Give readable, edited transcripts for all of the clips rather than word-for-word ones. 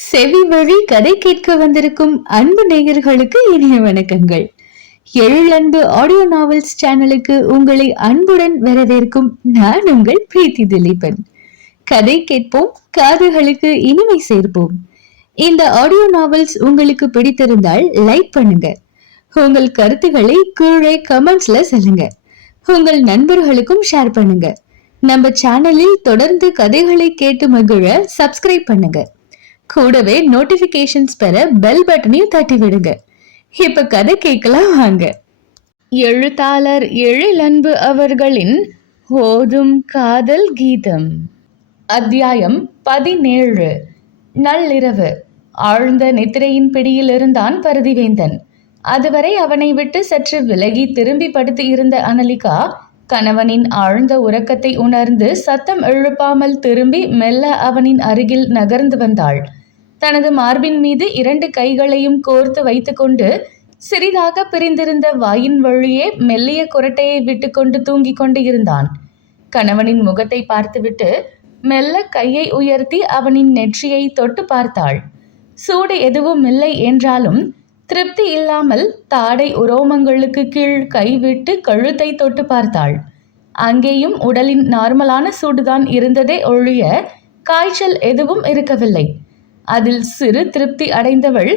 செவி வழி கதை கேட்க வந்திருக்கும் அன்பு நேயர்களுக்கு இனிய வணக்கங்கள். எழிலன்பு ஆடியோ நாவல்ஸ் சேனலுக்கு உங்களை அன்புடன் வரவேற்கும் நான் உங்கள் பிரீத்தி திலீபன். கதை கேட்போம், காதுகளுக்கு இனிமை சேர்ப்போம். இந்த ஆடியோ நாவல்ஸ் உங்களுக்கு பிடித்திருந்தால் லைக் பண்ணுங்க. உங்கள் கருத்துக்களை கீழே கமெண்ட்ஸ்ல சொல்லுங்க. உங்கள் நண்பர்களுக்கும் ஷேர் பண்ணுங்க. நம்ம சேனலில் தொடர்ந்து கதைகளை கேட்டு மகிழ சப்ஸ்கிரைப் பண்ணுங்க. கூடவே நோட்டிபிகேஷன்ஸ் பெற பெல் பட்டனையும் தட்டி விடுங்க. இப்ப கதை கேட்கலாம் வாங்க. எழுத்தாளர் எழிலன்பு அவர்களின் ஓதும் காதல் கீதம். அத்தியாயம் 17. நள்ளிரவு. ஆழ்ந்த நித்திரையின் பிடியில் இருந்தான் பரதிவேந்தன். அதுவரை அவனை விட்டு சற்று விலகி திரும்பி படுத்து இருந்த அனலிகா கணவனின் ஆழ்ந்த உறக்கத்தை உணர்ந்து சத்தம் எழுப்பாமல் திரும்பி மெல்ல அவனின் அருகில் நகர்ந்து வந்தாள். தனது மார்பின் மீது 2 கைகளையும் கோர்த்து வைத்துக்கொண்டு சிறிதாக பிரிந்திருந்த வாயின் வழியே மெல்லிய குரட்டையை விட்டு கொண்டு தூங்கிக் கொண்டு இருந்தான். கணவனின் முகத்தை பார்த்துவிட்டு மெல்ல கையை உயர்த்தி அவனின் நெற்றியை தொட்டு பார்த்தாள். சூடு எதுவும் இல்லை என்றாலும் திருப்தி இல்லாமல் தாடை உரோமங்களுக்கு கீழ் கைவிட்டு கழுத்தை தொட்டு பார்த்தாள். அங்கேயும் உடலின் நார்மலான சூடுதான் இருந்ததே ஒழிய காய்ச்சல் எதுவும் இருக்கவில்லை. அதில் சிறு திருப்தி அடைந்தவள்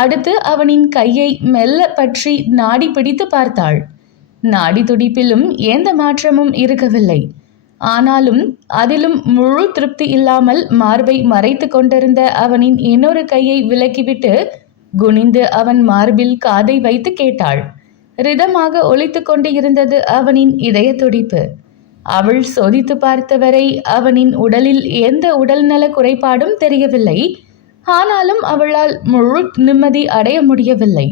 அடுத்து அவனின் கையை மெல்ல பற்றி நாடி பிடித்து பார்த்தாள். நாடி துடிப்பிலும் எந்த மாற்றமும் இருக்கவில்லை. ஆனாலும் அதிலும் முழு திருப்தி இல்லாமல் மார்பை மறைத்து கொண்டிருந்த அவனின் இன்னொரு கையை விலக்கிவிட்டு குனிந்து அவன் மார்பில் காதை வைத்து கேட்டாள். ரிதமாக ஒலித்து கொண்டு இருந்தது அவனின் இதய துடிப்பு. அவள் சோதித்து பார்த்தவரை அவனின் உடலில் எந்த உடல்நல குறைபாடும் தெரியவில்லை. ஆனாலும் அவளால் முழு நிம்மதி அடைய முடியவில்லை.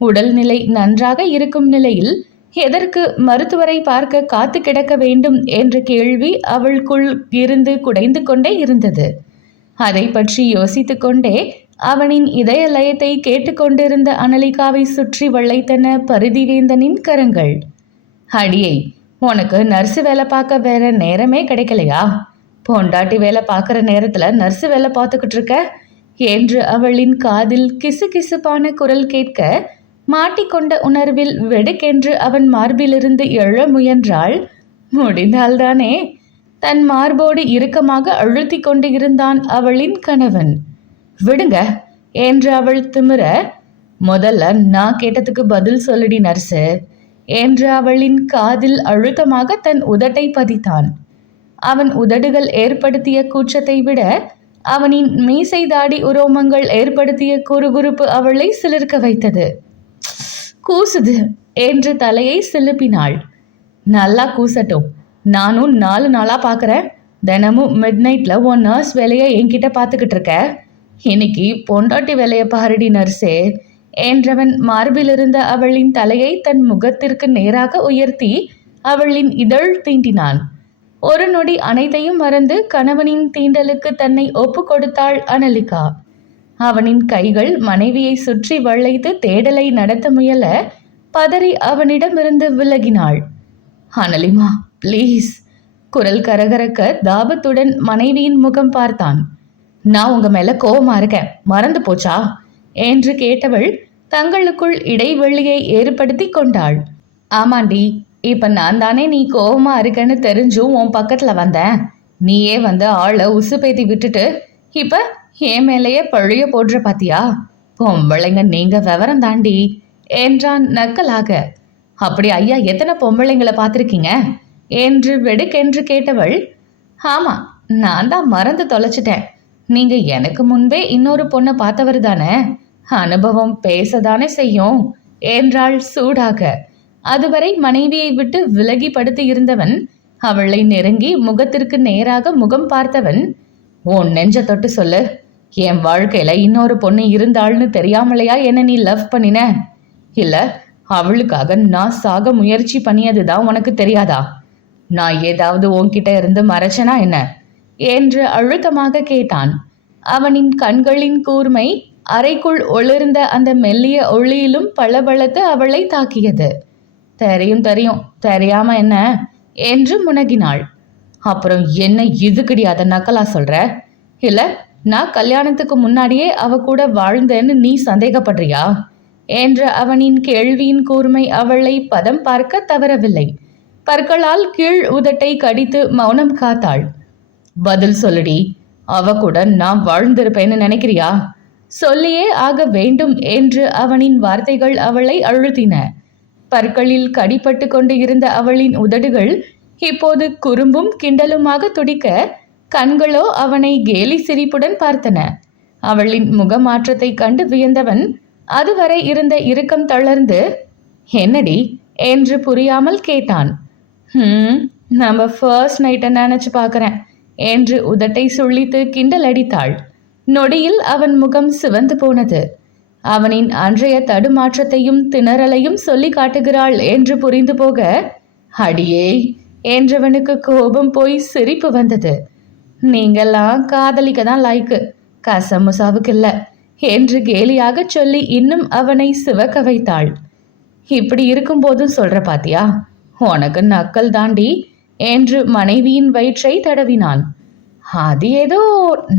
உடல்நிலை நன்றாக இருக்கும் நிலையில் எதற்கு மருத்துவரை பார்க்க காத்து கிடக்க வேண்டும் என்ற கேள்வி அவளுக்குள் இருந்து குடைந்து கொண்டே இருந்தது. அதை பற்றி யோசித்து கொண்டே அவனின் இதய லயத்தை கேட்டுக்கொண்டிருந்த அனலிகாவை சுற்றி வளைத்தன பரதிவேந்தனின் கரங்கள். அடியை, உனக்கு நர்ஸு வேலை பார்க்க வேற நேரமே கிடைக்கலையா? பொண்டாட்டி வேலை பார்க்குற நேரத்தில் நர்ஸு வேலை பார்த்துக்கிட்டு இருக்க என்று அவளின் காதில் கிசுகிசுப்பான குரல் கேட்க மாட்டிக்கொண்ட உணர்வில் வெடுக்கென்று அவன் மார்பிலிருந்து எழ முயன்றாள். முடிந்தால்தானே? தன் மார்போடு இறுக்கமாக அழுத்தி கொண்டு இருந்தான் அவளின் கணவன். விடுங்க என்று அவள் திமிர, முதல்ல நான் கேட்டதுக்கு பதில் சொல்லுடி நர்ஸு என்று அவளின் காதில் அழுத்தமாக தன் உதட்டை பதித்தான். அவன் உதடுகள் ஏற்படுத்திய கூச்சத்தை விட அவனின் மீசை தாடி உரோமங்கள் ஏற்படுத்திய குறுகுறுப்பு அவளை சிலிர்க்க வைத்தது. கூசுது என்று தலையை சிலுப்பினாள். நல்லா கூசட்டும், நானும் 4 நாளா பார்க்குறேன். தினமும் மிட் நைட்ல உன் நர்ஸ் வேலையை என்கிட்ட பார்த்துக்கிட்டு இருக்க. இன்னைக்கு பொண்டாட்டி வேலையை பாருடி நர்ஸே என்றவன் மார்பிலிருந்த அவளின் தலையை தன் முகத்திற்கு நேராக உயர்த்தி அவளின் இதழ் தீண்டினான். ஒரு நொடி அனைத்தையும் மறந்து கணவனின் தீண்டலுக்கு தன்னை ஒப்பு கொடுத்தாள் அனலிகா. அவனின் கைகள் மனைவியை சுற்றி வளைத்து தேடலை நடத்த முயல பதறி அவனிடமிருந்து விலகினாள். அனலிமா ப்ளீஸ். குரல் கரகரக்க தாபத்துடன் மனைவியின் முகம் பார்த்தான். நான் உங்க மேல கோவமா இருக்கேன், மறந்து போச்சா என்று கேட்டவள் தங்களுக்குள் இடைவெளியை ஏற்படுத்தி கொண்டாள். ஆமாண்டி, இப்ப நான் தானே நீ கோவமா இருக்கன்னு தெரிஞ்சும் உன் பக்கத்துல வந்தேன். நீயே வந்து ஆளை உசுப்பேத்தி விட்டுட்டு இப்ப என் மேலேயே பழிய போடுற பாத்தியா? பொம்பளைங்க நீங்க விவரம் தாண்டி என்றான் நக்கலாக. அப்படி ஐயா எத்தனை பொம்பளைங்களை பார்த்துருக்கீங்க என்று வெடுக்கென்று கேட்டவள். ஆமா, நான் தான் மறந்து தொலைச்சிட்டேன். நீங்க எனக்கு முன்பே இன்னொரு பொண்ணை பார்த்தவர் தானே, அனுபவம் பேசதானே செய்யும் என்றாள் சூடாக. அதுவரை மனைவியை விட்டு விலகி படுத்து இருந்தவன் அவளை நெருங்கி முகத்திற்கு நேராக முகம் பார்த்தவன், உன் நெஞ்ச தொட்டு சொல்லு, என் வாழ்க்கையில இன்னொரு பொண்ணு இருந்தாள்னு தெரியாமலையா என்ன நீ லவ் பண்ணின? இல்ல அவளுக்காக நான் சாக முயற்சி பண்ணியதுதான் உனக்கு தெரியாதா? நான் ஏதாவது உன்கிட்ட இருந்து மறைச்சனா என்ன என்று அழுத்தமாக கேட்டான். அவனின் கண்களின் கூர்மை அறைக்குள் ஒளிர்ந்த அந்த மெல்லிய ஒளியிலும் பளபளத்து அவளை தாக்கியது. தெரியும் தெரியும், தெரியாம என்ன என்று முனகினாள். அப்புறம் என்ன இதுக்கடி அதை நக்கலா சொல்ற? இல்ல நான் கல்யாணத்துக்கு முன்னாடியே அவ கூட வாழ்ந்தேன்னு நீ சந்தேகப்படுறியா என்ற அவனின் கேள்வியின் கூர்மை அவளை பதம் பார்க்க தவறவில்லை. பற்களால் கீழ் உதட்டை கடித்து மௌனம் காத்தாள். பதில் சொல்லுடி, அவ கூட நான் வாழ்ந்திருப்பேன்னு நினைக்கிறியா? சொல்லியே ஆக வேண்டும் என்று அவனின் வார்த்தைகள் அவளை அழுத்தின. பற்களில் கடிப்பட்டு கொண்டு இருந்த அவளின் உதடுகள் இப்போது குறும்பும் கிண்டலுமாக துடிக்க, கண்களோ அவனை கேலி சிரிப்புடன் பார்த்தன. அவளின் முகமாற்றத்தை கண்டு வியந்தவன் அதுவரை இருந்த இறுக்கம் தளர்ந்து, என்னடி என்று புரியாமல் கேட்டான். நம்ம ஃபர்ஸ்ட் நைட்டை நினைச்சு பார்க்குறேன் என்று உதட்டை சுழித்து கிண்டல் அடித்தாள். நொடியில் அவன் முகம் சிவந்து போனது. அவனின் அன்றைய தடுமாற்றத்தையும் திணறலையும் சொல்லி காட்டுகிறாள் என்று புரிந்து போக, அடியே என்றவனுக்கு கோபம் போய் சிரிப்பு வந்தது. நீங்கெல்லாம் காதலிக்க தான் லாய்க்கு, கசமுசாவுக்கு இல்லை என்று கேலியாக சொல்லி இன்னும் அவனை சிவக்க வைத்தாள். இப்படி இருக்கும்போதும் சொல்ற பாத்தியா, உனக்கு நக்கல் தாண்டி என்று மனைவியின் வயிற்றை தடவினான். அது ஏதோ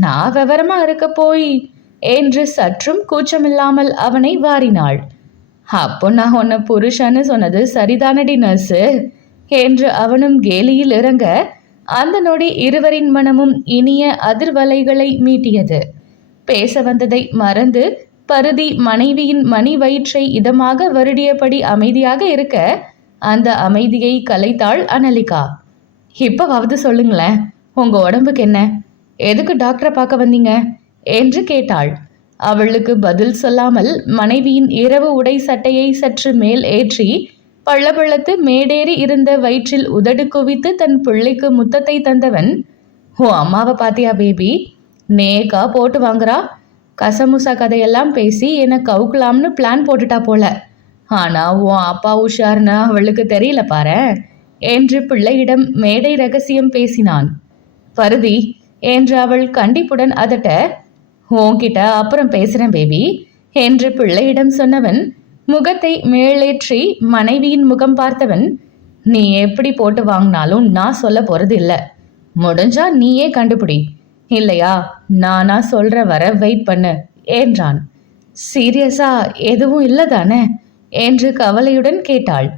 நான் விவரமா இருக்க போய் என்று சற்றும் கூச்சமில்லாமல் அவனை வாரினாள். அப்போ நான் உன்னை புருஷன்னு சொன்னது சரிதானடி நர்ஸு என்று அவனும் கேலியில் இறங்க, அந்த நொடி இருவரின் மனமும் இனிய அதிர்வலைகளை மீட்டியது. பேச வந்ததை மறந்து பருதி மனைவியின் மணி வயிற்றை இதமாக வருடியபடி அமைதியாக இருக்க, அந்த அமைதியை கலைத்தாள் அனலிகா. இப்பவாவது சொல்லுங்களேன், உங்க உடம்புக்கு என்ன? எதுக்கு டாக்டரை பார்க்க வந்தீங்க என்று கேட்டாள். அவளுக்கு பதில் சொல்லாமல் மனைவியின் இரவு உடை சட்டையை சற்று மேல் ஏற்றி பள்ளப்பள்ளத்து மேடேறி இருந்த வயிற்றில் உதடு குவித்து தன் பிள்ளைக்கு முத்தத்தை தந்தவன், ஓ அம்மாவை பாத்தியா பேபி, நேக்கா போட்டு வாங்குறா. கசமுசா கதையெல்லாம் பேசி என்னை கவுக்கலாம்னு பிளான் போட்டுட்டா போல. ஆனா உன் அப்பா உஷார்னு அவளுக்கு தெரியல பாரு என்று பிள்ளையிடம் மேடை ரகசியம் பேசினான். பருதி என்று அவள் கண்டிப்புடன் அதட்ட, உன்கிட்ட அப்புறம் பேசுறேன் பேபி என்று பிள்ளையிடம் சொன்னவன் முகத்தை மேலேற்றி மனைவியின் முகம் பார்த்தவன், நீ எப்படி போட்டு வாங்கினாலும் நான் சொல்ல போறது இல்லை. முடிஞ்சா நீயே கண்டுபிடி, இல்லையா நானா சொல்ற வர வெயிட் பண்ணு என்றான். சீரியஸா எதுவும் இல்லை தானே என்று கவலையுடன் கேட்டாள்.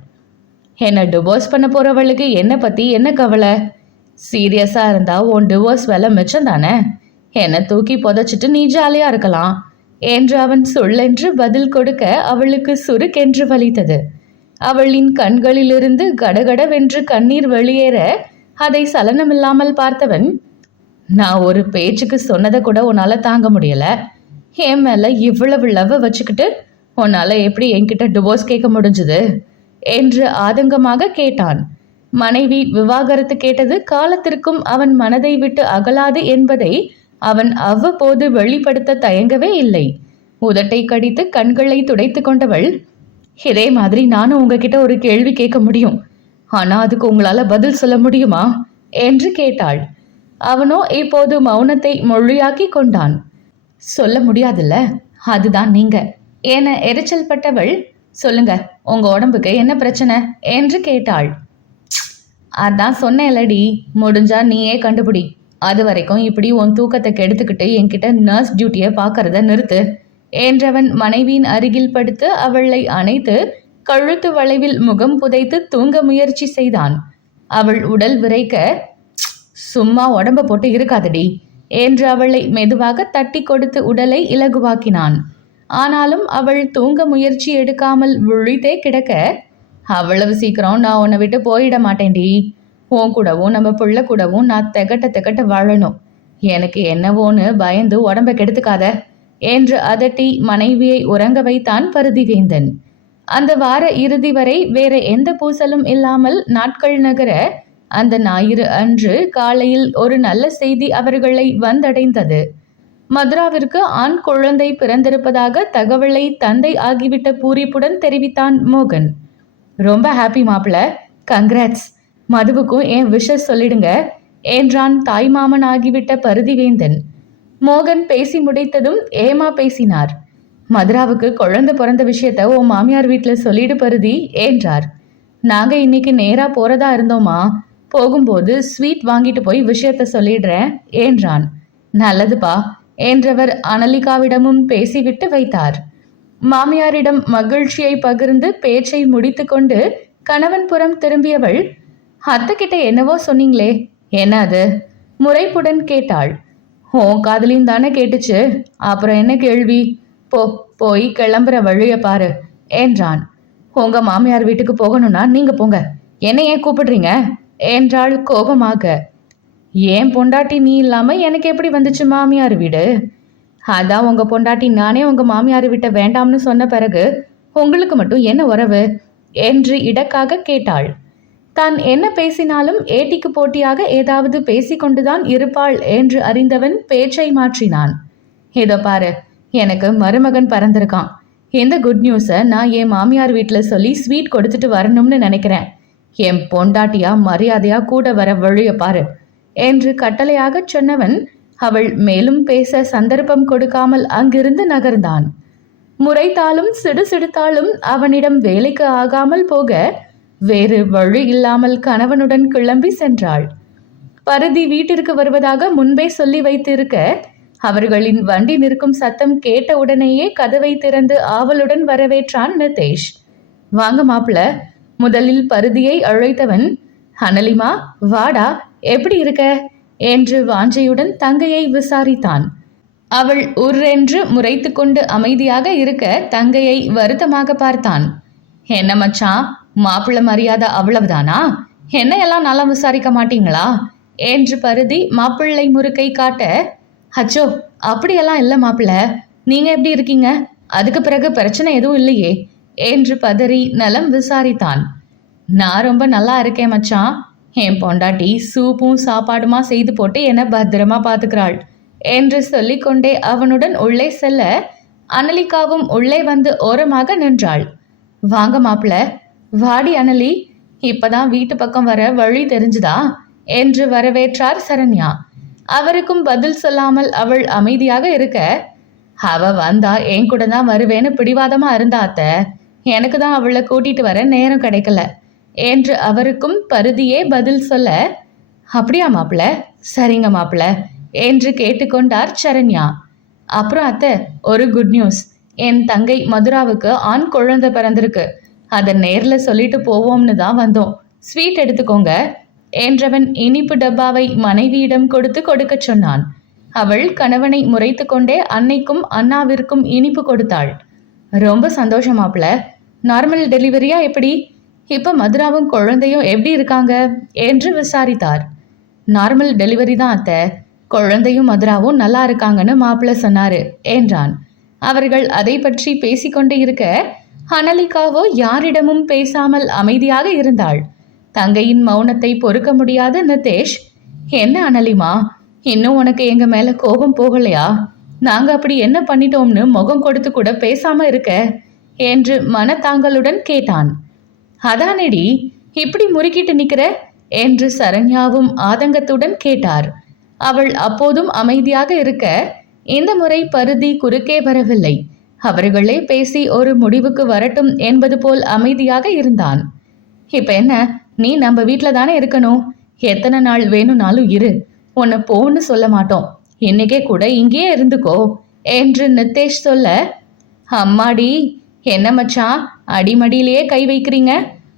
என்ன டிவோர்ஸ் பண்ண போறவளுக்கு என்ன பத்தி என்ன கவலை? சீரியஸா இருந்தா உன் டிவோர்ஸ் வேலை மிச்சம் தானே. என்னை தூக்கி புதைச்சிட்டு நீ ஜாலியா இருக்கலாம் என்று அவன் சொல்லென்று பதில் கொடுக்க அவளுக்கு சுருக்கென்று வலித்தது. அவளின் கண்களிலிருந்து கடகடவென்று கண்ணீர் வெளியேற அதை சலனமில்லாமல் பார்த்தவன், நான் ஒரு பேச்சுக்கு சொன்னதை கூட உன்னால தாங்க முடியல. என் மேல இவ்வளவு லவ் வச்சுக்கிட்டு உன்னால எப்படி என்கிட்ட டிவோர்ஸ் கேட்க முடிஞ்சது என்று ஆதங்கமாக கேட்டான். மனைவி விவாகரத்து கேட்டது காலத்திற்கும் அவன் மனதை விட்டு அகலாது என்பதை அவன் அவ்வப்போது வெளிப்படுத்த தயங்கவே இல்லை. உதட்டை கடித்து கண்களை துடைத்து கொண்டவள், இதே மாதிரி நானும் உங்ககிட்ட ஒரு கேள்வி கேட்க முடியும், ஆனா அதுக்கு உங்களால பதில் சொல்ல முடியுமா என்று கேட்டாள். அவனோ இப்போது மௌனத்தை மொழியாக்கி கொண்டான். சொல்ல முடியாதுல்ல, அதுதான் நீங்க என எரிச்சல் பட்டவள், சொல்லுங்க உங்க உடம்புக்கு என்ன பிரச்சனை என்று கேட்டாள். அதான் சொன்னேன்லடி, முடிஞ்சா நீயே கண்டுபிடி. அது வரைக்கும் இப்படி உன் தூக்கத்தை கெடுத்துக்கிட்டு என்கிட்ட நர்ஸ் டியூட்டியை பார்க்கறத நிறுத்து என்றவன் மனைவியின் அருகில் படுத்து அவளை அணைத்து கழுத்து வளைவில் முகம் புதைத்து தூங்க முயற்சி செய்தான். அவள் உடல் விரைக்க, சும்மா உடம்ப போட்டு இருக்காதடி என்று அவளை மெதுவாக தட்டி கொடுத்து உடலை இலகுவாக்கினான். ஆனாலும் அவள் தூங்க முயற்சி எடுக்காமல் விழித்தே கிடக்க, அவ்வளவு சீக்கிரம் நான் உன்னை விட்டு போயிட மாட்டேன்டி. உன் கூடவும் நம்ம பிள்ளை கூடவும் நான் திகட்ட வாழணும். எனக்கு என்னவோன்னு பயந்து உடம்ப கெடுத்துக்காத என்று அதட்டி மனைவியை உறங்க வைத்தான் பருதிவேந்தன். அந்த வார இறுதி வரை வேற எந்த பூசலும் இல்லாமல் நாட்கள் நகர, அந்த ஞாயிறு அன்று காலையில் ஒரு நல்ல செய்தி அவர்களை வந்தடைந்தது. மதுராவிற்கு ஆண் குழந்தை பிறந்திருப்பதாக தகவலை தந்தை ஆகிவிட்ட பூரிப்புடன் தெரிவித்தான் மோகன். ரொம்ப ஹாப்பி மாப்பிள்ள, கங்க்ராட்ஸ். மதுவுக்கும் என் விஷஸ் சொல்லிடுங்க என்றான் தாய்மாமன் ஆகிவிட்ட பருதிவேந்தன். மோகன் பேசி முடித்ததும் ஏமா பேசினார். மதுராவுக்கு குழந்தை பிறந்த விஷயத்த உன் மாமியார் வீட்டில் சொல்லிடு பருதி என்றார். நாங்க இன்னைக்கு நேரா போறதா இருந்தோமா, போகும்போது ஸ்வீட் வாங்கிட்டு போய் விஷயத்த சொல்லிடுறேன் என்றான். நல்லதுப்பா என்றவர் அனலிகாவிடமும் பேசிவிட்டு வைத்தார். மாமியாரிடம் மகிழ்ச்சியை பகிர்ந்து பேச்சை முடித்துக்கொண்டு கணவன் புறம் திரும்பியவள், அத்தைக்கிட்ட என்னவோ சொன்னீங்களே, என்ன அது? முறைப்புடன் கேட்டாள். உன் காதலின் தானே கேட்டுச்சு, அப்புறம் என்ன கேள்வி? போய் கிளம்புற வழிய பாரு என்றான். உங்க மாமியார் வீட்டுக்கு போகணும்னா நீங்க போங்க, என்ன ஏன் கூப்பிடுறீங்க என்றாள் கோபமாக. ஏன் பொண்டாட்டி நீ இல்லாம எனக்கு எப்படி வந்துச்சு மாமியார் வீடு? அதான் உங்க பொண்டாட்டி நானே உங்க மாமியார் வீட்டை வேண்டாம்னு சொன்ன பிறகு உங்களுக்கு மட்டும் என்ன உறவு என்று இடக்காக கேட்டாள். தான் என்ன பேசினாலும் ஏட்டிக்கு போட்டியாக ஏதாவது பேசிக்கொண்டுதான் இருப்பாள் என்று அறிந்தவன் பேச்சை மாற்றினான். இதோ பாரு, எனக்கு மருமகன் பறந்திருக்கான். இந்த குட் நியூஸை நான் என் மாமியார் வீட்டில் சொல்லி ஸ்வீட் கொடுத்துட்டு வரணும்னு நினைக்கிறேன். என் பொண்டாட்டியா மரியாதையா கூட வர வழிய பாரு என்று கட்டளையாக சொன்னவன் அவள் மேலும் பேச சந்தர்ப்பம் கொடுக்காமல் அங்கிருந்து நகர்ந்தான். முறைத்தாலும் சிடுசிடுத்தாலும் அவனிடம் வேலைக்கு ஆகாமல் போக வேறு வழி இல்லாமல் கணவனுடன் கிளம்பி சென்றாள். பரதி வீட்டிற்கு வருவதாக முன்பே சொல்லி வைத்திருக்க அவர்களின் வண்டி நிற்கும் சத்தம் கேட்ட உடனேயே கதவை திறந்து ஆவலுடன் வரவேற்றான் நிதேஷ். வாங்க மாப்பிள. முதலில் பருதியை அழைத்தவன், அனலிமா வாடா, எப்படி இருக்க என்று வாஞ்சையுடன் தங்கையை விசாரித்தான். அவள் உர்ரென்று முறைத்து கொண்டு அமைதியாக இருக்க தங்கையை வருத்தமாக பார்த்தான். என்ன மச்சான், மாப்பிள்ள மரியாதை அவ்வளவுதானா? என்னையெல்லாம் நல்லா விசாரிக்க மாட்டீங்களா என்று பருதி மாப்பிள்ளை முறுக்கை காட்ட, அச்சோ அப்படியெல்லாம் இல்லை மாப்பிள்ள, நீங்க எப்படி இருக்கீங்க? அதுக்கு பிறகு பிரச்சனை எதுவும் இல்லையே என்று பதறி நலம் விசாரித்தான். நான் ரொம்ப நல்லா இருக்கேன் மச்சான். என் பொண்டாட்டி சூப்பும் சாப்பாடுமா செய்து போட்டு என்னை பத்திரமா பார்த்துக்கிறாள் என்று சொல்லிக்கொண்டே அவனுடன் உள்ளே செல்ல அனலிகாவும் உள்ளே வந்து ஓரமாக நின்றாள். வாங்க மாப்பிள்ள. வாடி அனலி, இப்பதான் வீட்டு பக்கம் வர வழி தெரிஞ்சுதா என்று வரவேற்றார் சரண்யா. அவருக்கும் பதில் சொல்லாமல் அவள் அமைதியாக இருக்க, அவ வந்தா என் கூட தான் வருவேன்னு பிடிவாதமா இருந்தாத்த, எனக்கு தான் அவளை கூட்டிட்டு வர நேரம் கிடைக்கல என்று அவருக்கும் பருதியே பதில் சொல்ல, அப்படியா மாப்பிள்ள, சரிங்க மாப்பிள்ள என்று கேட்டுக்கொண்டார் சரண்யா. அப்புறம் அத்தை, ஒரு குட் நியூஸ். என் தங்கை மதுராவுக்கு ஆண் குழந்தை பிறந்திருக்கு. அதை நேர்ல சொல்லிட்டு போவோம்னு தான் வந்தோம். ஸ்வீட் எடுத்துக்கோங்க என்றவன் இனிப்பு டப்பாவை மனைவியிடம் கொடுக்க சொன்னான். அவள் கணவனை முறைத்து கொண்டே அன்னைக்கும் அண்ணாவிற்கும் இனிப்பு கொடுத்தாள். ரொம்ப சந்தோஷமாப்ல. நார்மல் டெலிவரியா எப்படி? இப்ப மதுராவும் குழந்தையும் எப்படி இருக்காங்க என்று விசாரித்தார். நார்மல் டெலிவரி தான் அத்தை, குழந்தையும் மதுராவும் நல்லா இருக்காங்கன்னு மாப்பிள்ள சொன்னாரு என்றான். அவர்கள் அதை பற்றி பேசிக்கொண்டே இருக்க அனலிகாவோ யாரிடமும் பேசாமல் அமைதியாக இருந்தாள். தங்கையின் மௌனத்தை பொறுக்க முடியாத நிதேஷ், என்ன அனலிமா, இன்னும் உனக்கு எங்க மேல கோபம் போகலையா? நாங்க அப்படி என்ன பண்ணிட்டோம்னு முகம் கொடுத்து கூட பேசாம இருக்க என்று மனத்தாங்களுடன் கேட்டான். அதானடி இப்படி முறுக்கிட்டு நிக்கிற என்று சரண்யாவும் ஆதங்கத்துடன் கேட்டார். அவள் அப்போதும் அமைதியாக இருக்க இந்த முறை பருதி குறுக்கே வரவில்லை. அவர்களே பேசி ஒரு முடிவுக்கு வரட்டும் என்பது போல் அமைதியாக இருந்தான். இப்ப என்ன, நீ நம்ம வீட்டுல தானே இருக்கணும். எத்தனை நாள் வேணும்னாலும் இரு, உன்னை போன்னு சொல்ல மாட்டோம். இன்னைக்கே கூட இங்கேயே இருந்துக்கோ என்று நிதேஷ் சொல்ல, அம்மாடி என்ன மச்சான் அடிமடியிலேயே கை வைக்கிறீங்க?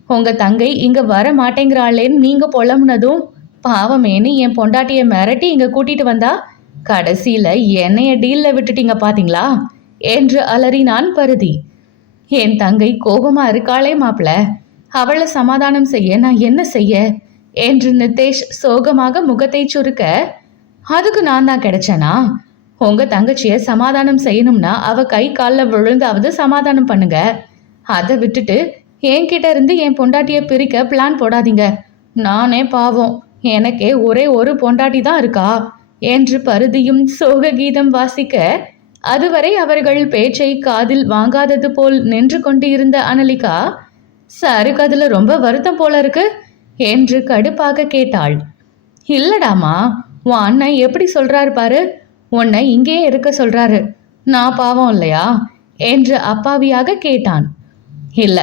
உங்க தங்கை இங்க வர மாட்டேங்கிறாளேன்னு நீங்க புலம்புனதும் பாவமேனு என் பொண்டாட்டிய மிரட்டி இங்க கூட்டிட்டு வந்தா கடைசியில என்னைய டீல்ல விட்டுட்டீங்க பாத்தீங்களா என்று அலறினான் பருதி. என் தங்கை கோபமா இருக்காளே மாப்பிள, அவளை சமாதானம் செய்ய நான் என்ன செய்ய என்று நிதேஷ் சோகமாக முகத்தை சுருக்க, அதுக்கு நான் தான் கிடைச்சேனா? உங்க தங்கச்சிய சமாதானம் செய்யணும்னா அவ கை காலில் விழுந்தாவது சமாதானம் பண்ணுங்க. அதை விட்டுட்டு என்கிட்ட இருந்து என் பொண்டாட்டிய பிரிக்க பிளான் போடாதீங்க. நானே பாவம், எனக்கே ஒரே ஒரு பொண்டாட்டி தான் இருக்கா என்று பருதியும் சோக கீதம் வாசிக்க அதுவரை அவர்கள் பேச்சை காதில் வாங்காதது போல் நின்று கொண்டு இருந்த அனலிகா, சாருக்கு அதுல ரொம்ப வருத்தம் போல இருக்கு என்று கடுப்பாக கேட்டாள். இல்லடாமா, உன் அண்ணன் எப்படி சொல்றாரு பாரு, உன்னை இங்கே இருக்க சொல்றாரு. நான் பாவம் இல்லையா என்று அப்பாவியாக கேட்டான். இல்ல,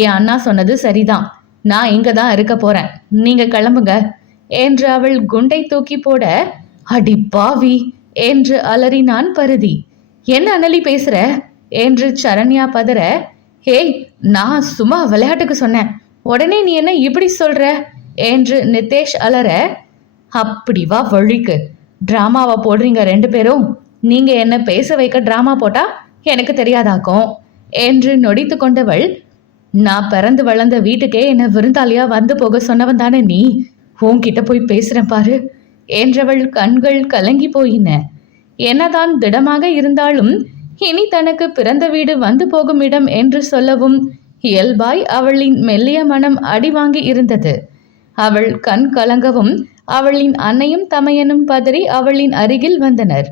என் அண்ணா சொன்னது சரிதான், நான் இங்க தான் இருக்க போறேன், நீங்க கிளம்புங்க என்று அவள் குண்டை தூக்கி போட, அடி பாவி என்று அலறினான் பருதி. என்ன அனலி பேசுற என்று சரண்யா பதற, ஹேய், நான் சும்மா விளையாட்டுக்கு சொன்னேன், உடனே நீ என்ன இப்படி சொல்ற என்று நிதேஷ் அலற, அப்படி வா வழிக்கு, டிராமாவை போடுறீங்க 2 பேரும். நீங்க என்ன பேச வைக்க டிராமா போட்டா எனக்கு தெரியாதாக்கும் என்று நொடித்து கொண்டவள், நான் பிறந்து வளர்ந்த வீட்டுக்கே என்ன விருந்தாளியா வந்து போக சொன்னவன் தானே நீ, உன்கிட்ட போய் பேசுறேன் பாரு என்றவள் கண்கள் கலங்கி போயின. என்னதான் திடமாக இருந்தாலும் இனி தனக்கு பிறந்த வீடு வந்து போகும் இடம் என்று சொல்லவும் இயல்பாய் அவளின் மெல்லிய மனம் அடி வாங்கி இருந்தது. அவள் கண் கலங்கவும் அவளின் அன்னையும் தமையனும் பதறி அவளின் அருகில் வந்தனர்.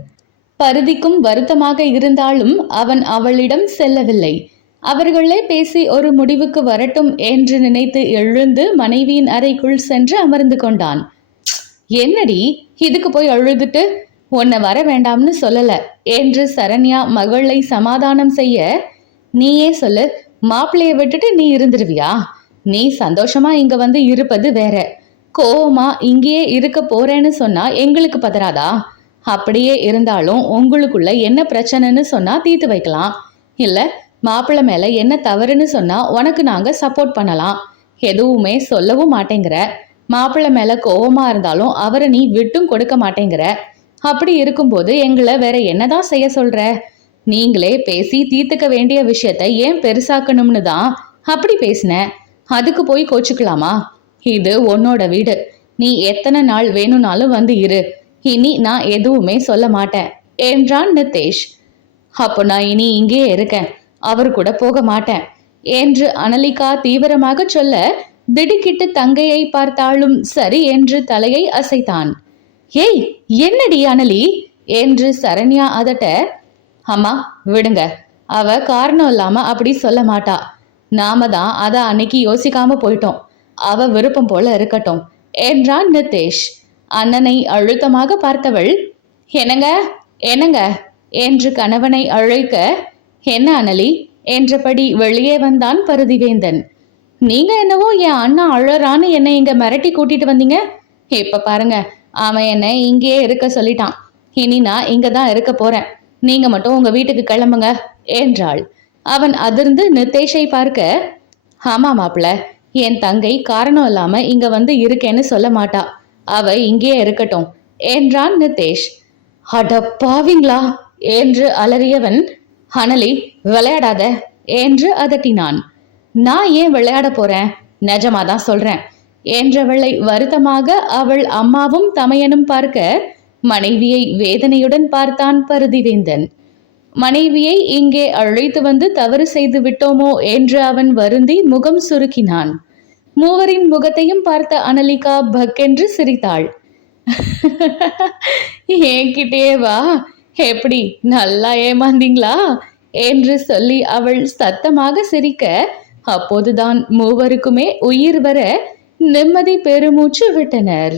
பருதிக்கும் வருத்தமாக இருந்தாலும் அவன் அவளிடம் செல்லவில்லை. அவர்களே பேசி ஒரு முடிவுக்கு வரட்டும் என்று நினைத்து எழுந்து மனைவியின் அறைக்குள் சென்று அமர்ந்து கொண்டான். என்னடி இதுக்கு போய் அழுதுட்டு, உன்னை வர வேண்டாம்னு சொல்லல என்று சரண்யா மகளை சமாதானம் செய்ய, நீயே சொல்லு, மாப்பிள்ளைய விட்டுட்டு நீ இருந்துருவியா? நீ சந்தோஷமா இங்க வந்து இருப்பது வேற, கோவமா இங்கேயே இருக்க போறேன்னு சொன்னா எங்களுக்கு பதறாதா? அப்படியே இருந்தாலும் உங்களுக்குள்ள என்ன பிரச்சனைன்னு சொன்னா தீர்த்து வைக்கலாம், இல்ல மாப்பிள்ளை மேல என்ன தவறுன்னு சொன்னா உனக்கு நாங்க சப்போர்ட் பண்ணலாம். எதுவுமே சொல்லவும் மாட்டேங்கிற, மாப்பிள்ளை மேல கோவமா இருந்தாலும் அவரை நீ விட்டும் கொடுக்க மாட்டேங்கிற. அப்படி இருக்கும்போது எங்களை வேற என்னதான் செய்ய சொல்ற? நீங்களே பேசி தீர்த்துக்க வேண்டிய விஷயத்த ஏன் பெருசாக்கணும்னு தான் அப்படி பேசின. அதுக்கு போய் கோச்சுக்கலாமா? இது உன்னோட வீடு, நீ எத்தனை நாள் வேணும்னாலும் வந்து இரு, இனி நான் எதுவுமே சொல்ல மாட்டேன் என்றான் நிதேஷ். அப்போ நான் இனி இங்கே இருக்கேன், அவர் கூட போக மாட்டேன் என்று அனலிகா தீவிரமாக சொல்ல, திடுக்கிட்டு தங்கையை பார்த்தாலும் சரி என்று தலையை அசைத்தான். ஏய், என்னடி அனலி என்று சரண்யா அதட்ட, அம்மா விடுங்க, அவ காரணம் இல்லாம அப்படி சொல்ல மாட்டா, நாம தான் அத அன்னைக்கு யோசிக்காம போயிட்டோம், அவ விருப்பம் போல இருக்கட்டும் என்றான் நிதேஷ். அண்ணனை அழுத்தமாக பார்த்தவள், என்னங்க என்னங்க என்று கணவனை அழைக்க, என்ன அனலி என்றபடி வெளியே வந்தான் பருதிவேந்தன். நீங்க என்னவோ என் அண்ணா அழறான்னு என்னை இங்க மிரட்டி கூட்டிட்டு வந்தீங்க, இப்ப பாருங்க அவன் என்னை இங்கேயே இருக்க சொல்லிட்டான், இனி நான் இங்க தான் இருக்க போறேன், நீங்க மட்டும் உங்க வீட்டுக்கு கிளம்புங்க என்றாள். அவன் அதிர்ந்து நிதேஷை பார்க்க, ஆமா மாப்பிள்ள, என் தங்கை காரணம் இல்லாம இங்க வந்து இருக்கேன்னு சொல்ல மாட்டா, அவ இங்கே இருக்கட்டும் என்றான் நிதேஷ். அட பாவிங்களா என்று அலறியவன், அனலி விளையாடாத என்று அதட்டினான். நான் ஏன் விளையாட போறேன், நிஜமாதான் சொல்றேன் என்றவளை வருத்தமாக அவள் அம்மாவும் தமையனும் பார்க்க, மனைவியை வேதனையுடன் பார்த்தான் பருதிவேந்தன். மனைவியை இங்கே அழைத்து வந்து தவறு செய்து விட்டோமோ என்று அவன் வருந்தி முகம் சுருக்கினான். மூவரின் முகத்தையும் பார்த்த அனலிகா பக்கென்று சிரித்தாள். என்கிட்டே வா, எப்படி நல்லா ஏமாந்தீங்களா என்று சொல்லி அவள் சத்தமாக சிரிக்க, அப்போதுதான் மூவருக்குமே உயிர் வர நிம்மதி பெருமூச்சு விட்டனர்.